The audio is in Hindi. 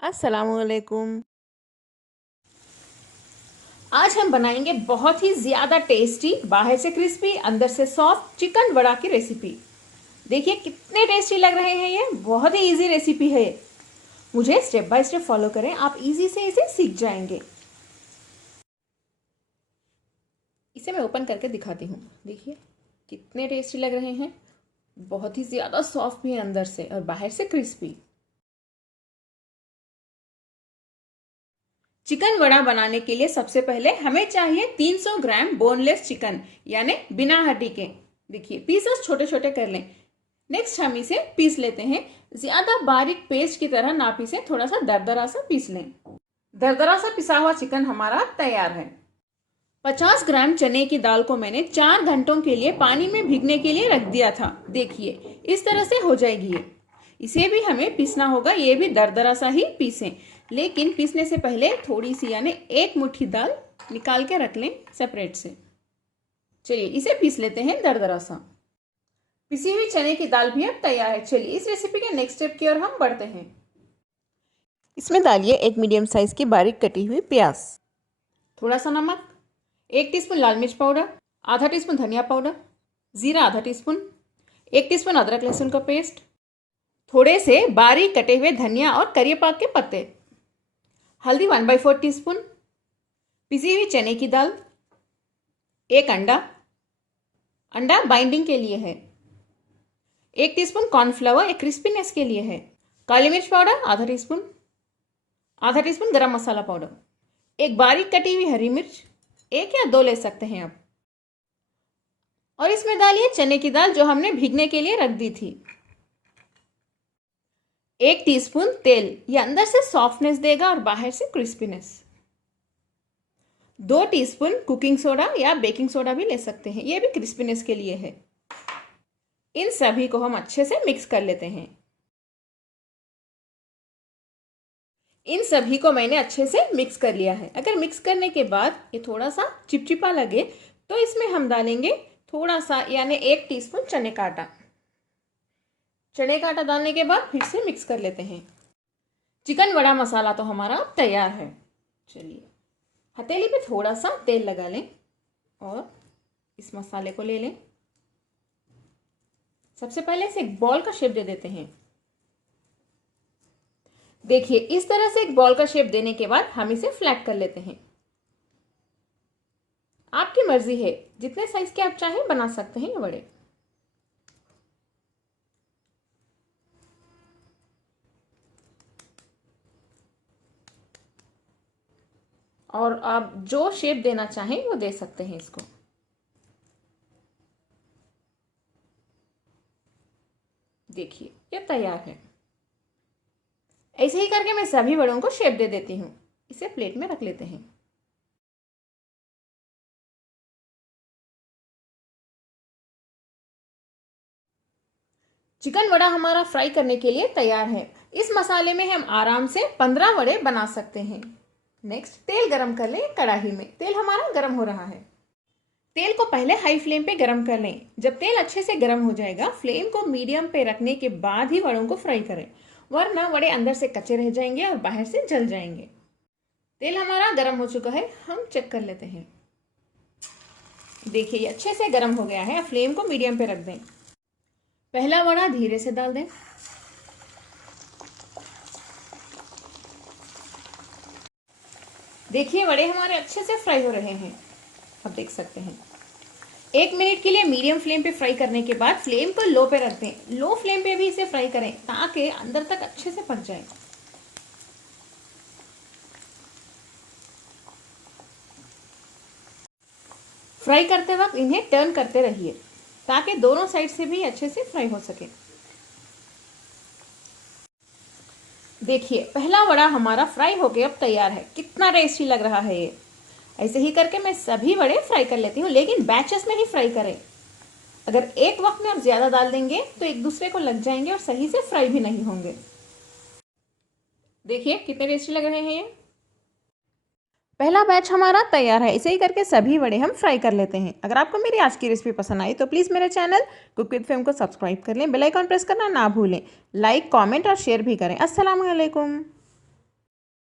अस्सलामुअलैकुम। आज हम बनाएंगे बहुत ही ज़्यादा टेस्टी, बाहर से क्रिस्पी अंदर से सॉफ्ट चिकन वड़ा की रेसिपी। देखिए कितने टेस्टी लग रहे हैं। ये बहुत ही इजी रेसिपी है। मुझे स्टेप बाय स्टेप फॉलो करें, आप इजी से इसे सीख जाएंगे। इसे मैं ओपन करके दिखाती हूँ। देखिए कितने टेस्टी लग रहे हैं। बहुत ही ज़्यादा सॉफ्ट भी है अंदर से और बाहर से क्रिस्पी। चिकन वड़ा बनाने के लिए सबसे पहले हमें चाहिए 300 ग्राम बोनलेस चिकन, यानी बिना हड्डी के। देखिए पीसेस छोटे छोटे कर लें। नेक्स्ट हम इसे पीस लेते हैं। ज्यादा बारीक पेस्ट की तरह ना पीसें, थोड़ा सा दरदरा सा पीस लें। दरदरा सा पिसा हुआ चिकन हमारा तैयार है। 50 ग्राम चने की दाल को मैंने 4 घंटों के लिए पानी में भीगने के लिए रख दिया था। देखिए इस तरह से हो जाएगी ये। इसे भी हमें पीसना होगा, ये भी दरदरा सा ही पीसें। लेकिन पीसने से पहले थोड़ी सी यानी 1 मुट्ठी दाल निकाल के रख लें सेपरेट से। चलिए इसे पीस लेते हैं दरदरा सा। पिसी हुई चने की दाल भी अब तैयार है। चलिए इस रेसिपी के नेक्स्ट स्टेप की ओर हम बढ़ते हैं। इसमें डालिए 1 मीडियम साइज की बारीक कटी हुई प्याज, थोड़ा सा नमक, 1 टीस्पून लाल मिर्च पाउडर, आधा टीस्पून धनिया पाउडर, जीरा आधा टीस्पून, 1 टीस्पून अदरक लहसुन का पेस्ट, थोड़े से बारीक कटे हुए धनिया और करिवेपाक के पत्ते, हल्दी 1/4 टीस्पून, पिसी हुई चने की दाल, 1 अंडा, अंडा बाइंडिंग के लिए है, 1 टीस्पून कॉर्नफ्लावर एक क्रिस्पीनेस के लिए है, काली मिर्च पाउडर आधा टीस्पून गरम मसाला पाउडर, एक बारीक कटी हुई हरी मिर्च, 1 या 2 ले सकते हैं आप। और इसमें डालिए चने की दाल जो हमने भीगने के लिए रख दी थी। 1 टीस्पून तेल, ये अंदर से सॉफ्टनेस देगा और बाहर से क्रिस्पीनेस। 2 टीस्पून कुकिंग सोडा या बेकिंग सोडा भी ले सकते हैं, ये भी क्रिस्पीनेस के लिए है। इन सभी को हम अच्छे से मिक्स कर लेते हैं। इन सभी को मैंने अच्छे से मिक्स कर लिया है। अगर मिक्स करने के बाद ये थोड़ा सा चिपचिपा लगे तो इसमें हम डालेंगे थोड़ा सा यानी 1 टीस्पून चने का आटा। चने का आटा डालने के बाद फिर से मिक्स कर लेते हैं। चिकन वड़ा मसाला तो हमारा तैयार है। चलिए हथेली पे थोड़ा सा तेल लगा लें और इस मसाले को ले लें। सबसे पहले इसे एक बॉल का शेप दे देते हैं। देखिए इस तरह से एक बॉल का शेप देने के बाद हम इसे फ्लैट कर लेते हैं। आपकी मर्जी है, जितने साइज के आप चाहें बना सकते हैं ये बड़े। और आप जो शेप देना चाहें वो दे सकते हैं इसको। देखिए ये तैयार है। ऐसे ही करके मैं सभी बड़ों को शेप दे देती हूँ। इसे प्लेट में रख लेते हैं। चिकन वड़ा हमारा फ्राई करने के लिए तैयार है। इस मसाले में हम आराम से 15 वड़े बना सकते हैं। नेक्स्ट तेल गरम कर लें कढ़ाई में। तेल हमारा गरम हो रहा है। तेल को पहले हाई फ्लेम पे गरम कर लें। जब तेल अच्छे से गरम हो जाएगा फ्लेम को मीडियम पे रखने के बाद ही वड़ों को फ्राई करें, वरना वड़े अंदर से कच्चे रह जाएंगे और बाहर से जल जाएंगे। तेल हमारा गरम हो चुका है, हम चेक कर लेते हैं। देखिए ये अच्छे से गरम हो गया है। फ्लेम को मीडियम पे रख दें। पहला वड़ा धीरे से डाल दें। देखिए वड़े हमारे अच्छे से फ्राई हो रहे हैं, आप देख सकते हैं। 1 मिनट के लिए मीडियम फ्लेम पे फ्राई करने के बाद फ्लेम को लो पे रख दें। लो फ्लेम पे भी इसे फ्राई करें ताकि अंदर तक अच्छे से पक जाए। फ्राई करते वक्त इन्हें टर्न करते रहिए ताकि दोनों साइड से भी अच्छे से फ्राई हो सके। देखिए पहला वड़ा हमारा फ्राई होके अब तैयार है। कितना टेस्टी लग रहा है ये। ऐसे ही करके मैं सभी वड़े फ्राई कर लेती हूँ, लेकिन बैचेस में ही फ्राई करें। अगर एक वक्त में आप ज्यादा डाल देंगे तो एक दूसरे को लग जाएंगे और सही से फ्राई भी नहीं होंगे। देखिए कितने टेस्टी लग रहे हैं ये। पहला बैच हमारा तैयार है। इसे ही करके सभी वड़े हम फ्राई कर लेते हैं। अगर आपको मेरी आज की रेसिपी पसंद आई तो प्लीज़ मेरे चैनल कुक विद फेम को सब्सक्राइब कर लें, बेल आइकॉन प्रेस करना ना भूलें, लाइक कमेंट और शेयर भी करें। अस्सलाम वालेकुम।